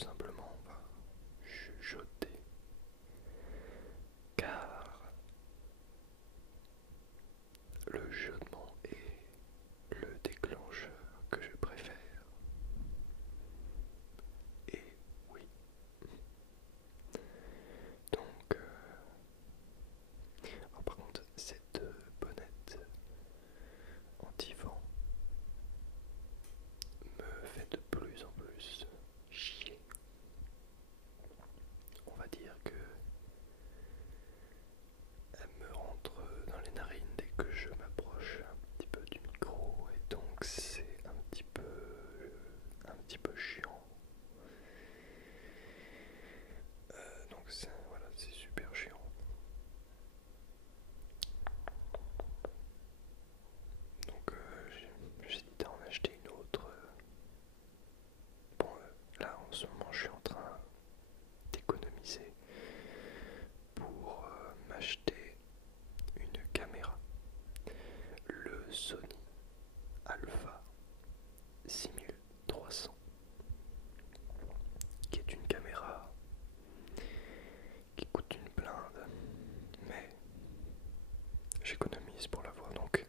simplement on va chuchoter, car le chuchotement est le déclencheur que je préfère. Et oui. Donc, alors par contre, cette bonnette anti-vent me fait de plus en plus chier. On va dire que elle me rentre dans les narines dès que je m'approche un petit peu du micro, et donc c'est un petit peu chiant. Donc voilà, c'est super chiant. Donc j'hésite à en acheter une autre. Bon, là en ce moment je suis en train d'économiser pour m'acheter une caméra, le Sony Alpha 6300, qui est une caméra qui coûte une blinde, mais j'économise pour l'avoir. Donc,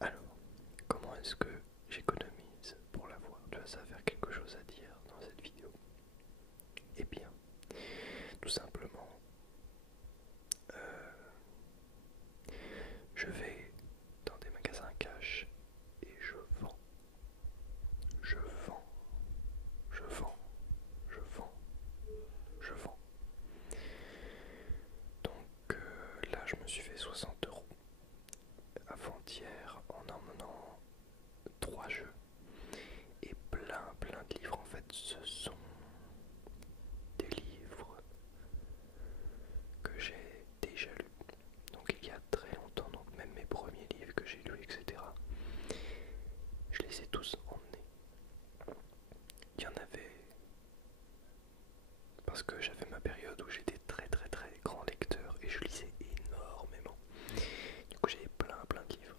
alors, comment est-ce que j'économise pour l'avoir? Tu vois, ça va faire quelque chose à dire dans cette vidéo. Eh bien, tout simplement, je vais dans des magasins cash et je vends, je vends, je vends, je vends, je vends. Donc là, je me suis fait 60 € avant-hier en emmenant 3 jeux et plein de livres. En fait, ce sont des livres que j'ai déjà lus, donc il y a très longtemps, donc même mes premiers livres que j'ai lus, etc. Je les ai tous emmenés. Il y en avait parce que j'avais ma période où j'étais très grand lecteur et je lisais énormément. Du coup j'avais plein de livres.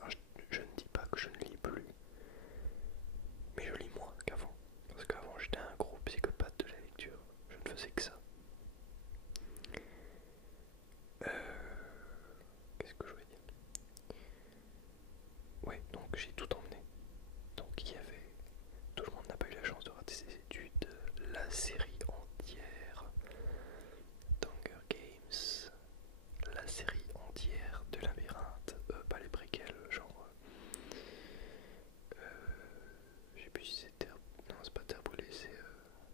Alors, je ne dis pas que je ne lis plus, mais je lis moins qu'avant. Parce qu'avant j'étais un gros psychopathe de la lecture. Je ne faisais que ça. Qu'est-ce que je voulais dire? Ouais, donc j'ai tout emmené. Donc il y avait, tout le monde n'a pas eu la chance de rater ses études, la série entière d'Hunger Games, la série entière de Labyrinthe, pas les préquels, genre je sais plus si c'est non, c'est pas Terre brûlée, c'est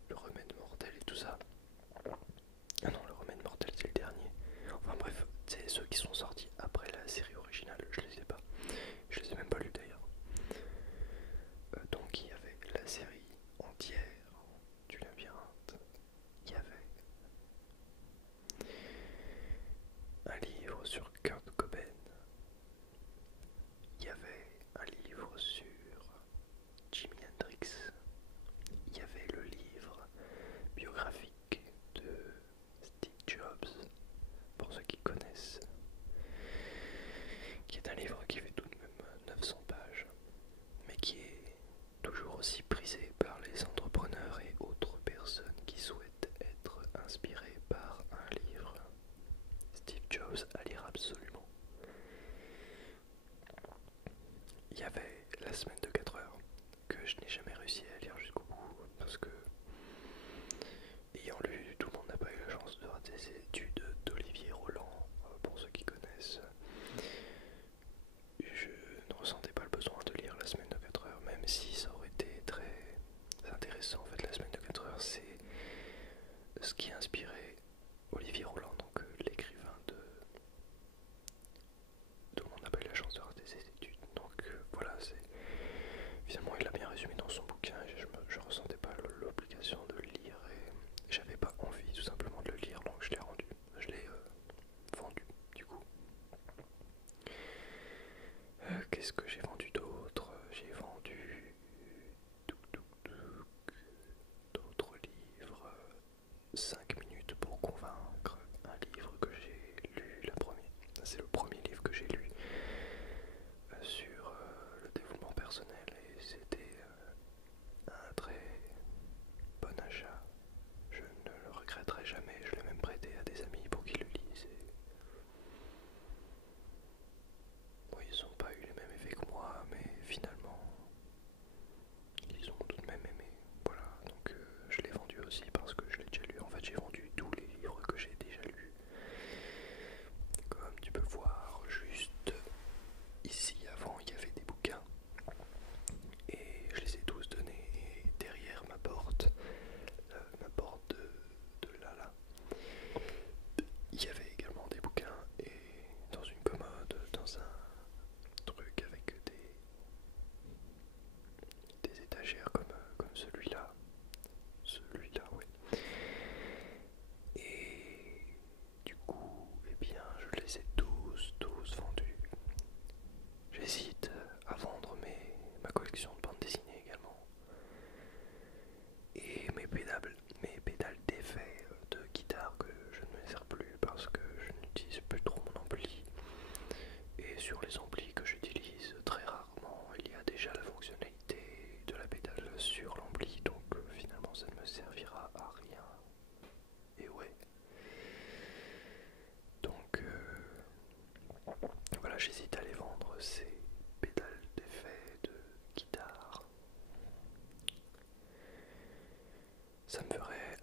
le remède mortel et tout ça. Ah non, le remède mortel c'est le dernier. Enfin bref, c'est ceux qui sont sortis après la série originale, je les ai pas. Je les ai même pas lus d'ailleurs. Donc il y avait la série entière du Labyrinthe. Il y avait un livre sur Kurt Cobain. Il y avait un livre sur Jimi Hendrix. Il y avait le livre biographique de Steve Jobs, pour ceux qui connaissent, qui est un livre qui fait tout de même 900 pages, mais qui est toujours aussi prisé par les entrepreneurs et autres personnes qui souhaitent être inspirées par un livre. Steve Jobs à lire absolument. Il y avait La semaine de 4 heures, que je n'ai jamais réussi à lire jusqu'au bout, parce que, ayant lu Tout le monde n'a pas eu la chance de rater ses études d'Olivier Roland, pour ceux qui connaissent, je ne ressentais pas le besoin de lire La semaine de 4 heures, même si ça aurait été très intéressant. En fait, La semaine de 4 heures, c'est ce qui a inspiré Olivier Roland, donc l'écrivain de Tout le monde n'a pas eu la chance de rater ses études. Donc voilà, finalement il l'a bien résumé dans son bouquin.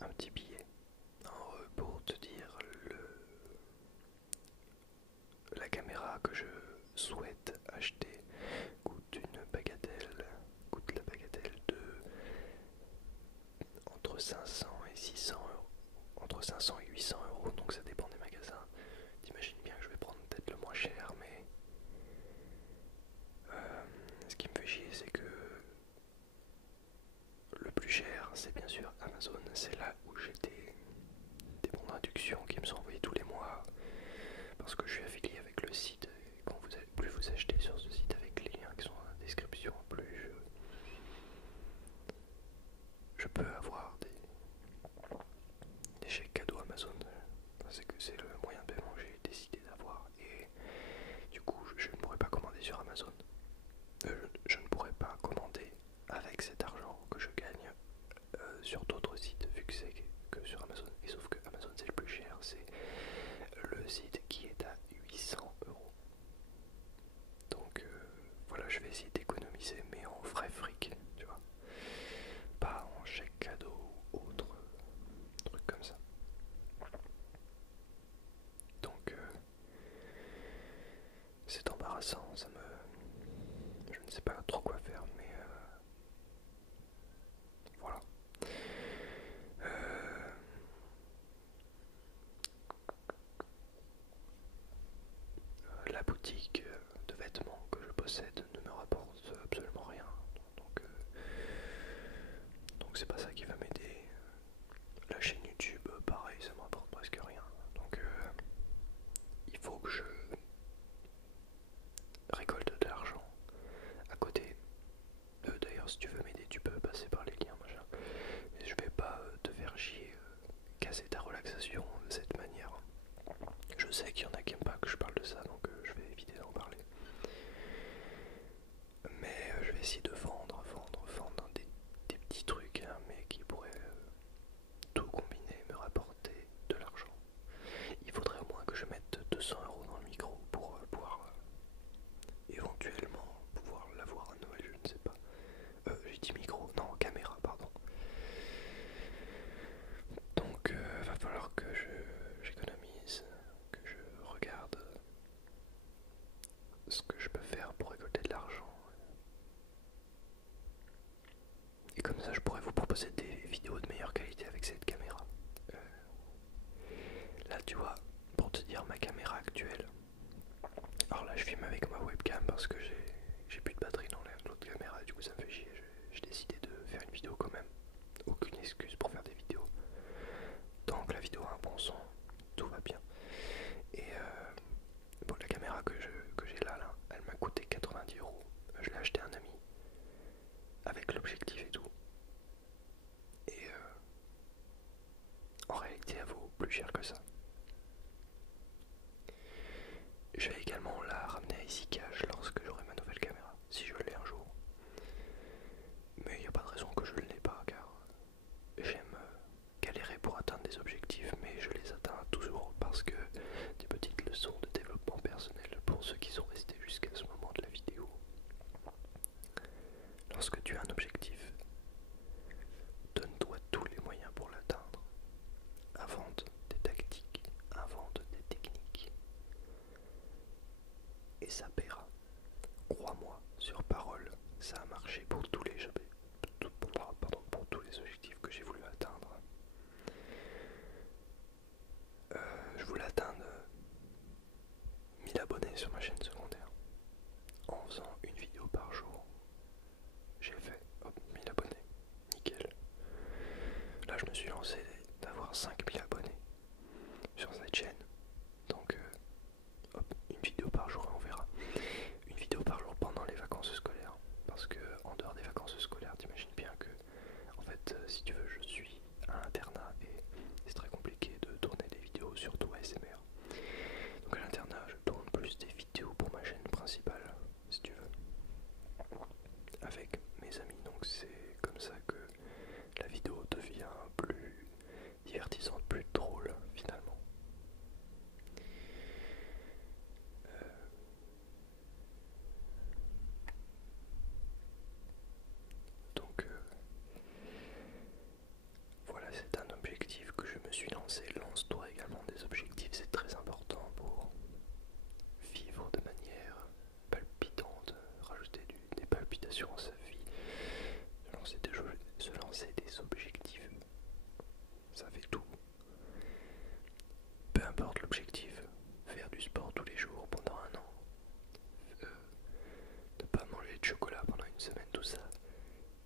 un petit billet. Alors, pour te dire, la caméra que je souhaite acheter coûte la bagatelle de entre 500 et 600 euros, entre 500 et 800 euros, donc ça dépend des magasins. T'imagines bien que je vais prendre peut-être le moins cher, mais ce qui me fait chier, c'est que le plus cher, c'est bien sûr Amazon. C'est là où j'ai des bons d'induction qui me sont envoyés tous les mois parce que je suis affilié avec le site. Et quand plus vous achetez sur ce site avec les liens qui sont dans la description, plus je peux avoir des chèques cadeaux Amazon. C'est que c'est le moyen de paiement que j'ai décidé d'avoir. Et du coup, je ne pourrais pas commander sur Amazon. Je ne pourrais pas commander avec cet argent que je gagne sur d'autres sites, vu que c'est que sur Amazon. Et sauf que Amazon c'est le plus cher, c'est le site qui est à 800 euros. Donc voilà, je vais essayer d'économiser, mais en vrai fric, tu vois. Pas en chèque cadeau ou autre truc comme ça. Donc c'est embarrassant, je ne sais pas trop quoi faire, mais voilà. La boutique de vêtements que je possède ne me rapporte absolument rien, donc c'est pas ça qui va m'aider. La chaîne YouTube, pareil, ça me rapporte presque rien, donc il faut que je récolte de l'argent à côté. D'ailleurs, si tu veux m'aider, tu peux passer par les liens, machin. Mais je vais pas te faire chier, casser ta relaxation de cette manière. Je sais qu'il y en a qui aiment pas que je parle de ça, donc je vais éviter d'en parler. Mais je vais essayer de vendre des petits trucs, hein, mais qui pourraient tout combiner et me rapporter de l'argent. Il faudrait au moins que je mette 200 euros dans le micro pour pouvoir éventuellement pouvoir l'avoir à Noël, je ne sais pas. J'ai dit micro, non, caméra, pardon. Donc va falloir que j'économise, que je regarde ce que je peux faire pour récolter de l'argent. Et comme ça je pourrais vous proposer des vidéos de meilleure qualité avec cette caméra. Là tu vois, pour te dire ma caméra actuelle. Alors là je filme avec ma webcam parce que j'ai plus de batterie dans l'autre caméra et du coup ça me fait chier. J'ai décidé de faire une vidéo quand même. Aucune excuse pour faire des vidéos. Tant que la vidéo a un bon son, tout va bien. Et bon, la caméra que j'ai là, elle m'a coûté 90 euros. Je l'ai acheté à un ami avec l'objectif et tout. Et en réalité, elle vaut plus cher que ça. Je vais également la ramener à EasyCash lorsque j'aurai ma nouvelle caméra, si je l'ai un jour. Mais il n'y a pas de raison que je ne l'ai pas, car j'aime galérer pour atteindre des objectifs, mais je les atteins toujours parce que des petites leçons de développement personnel pour ceux qui sont restés jusqu'à ce moment de la vidéo. Lorsque tu as un objectif, donne-toi tous les moyens pour l'atteindre. Invente des tactiques se lancer des objectifs. Ça fait tout. Peu importe l'objectif, faire du sport tous les jours pendant un an, ne pas manger de chocolat pendant une semaine, tout ça.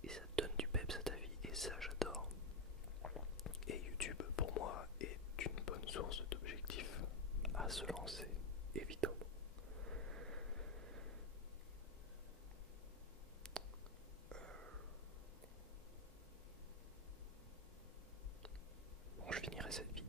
Et ça te donne du peps à ta vie, et ça j'adore. Et YouTube pour moi est une bonne source d'objectifs à se lancer, évidemment. Bon, je finirai cette vidéo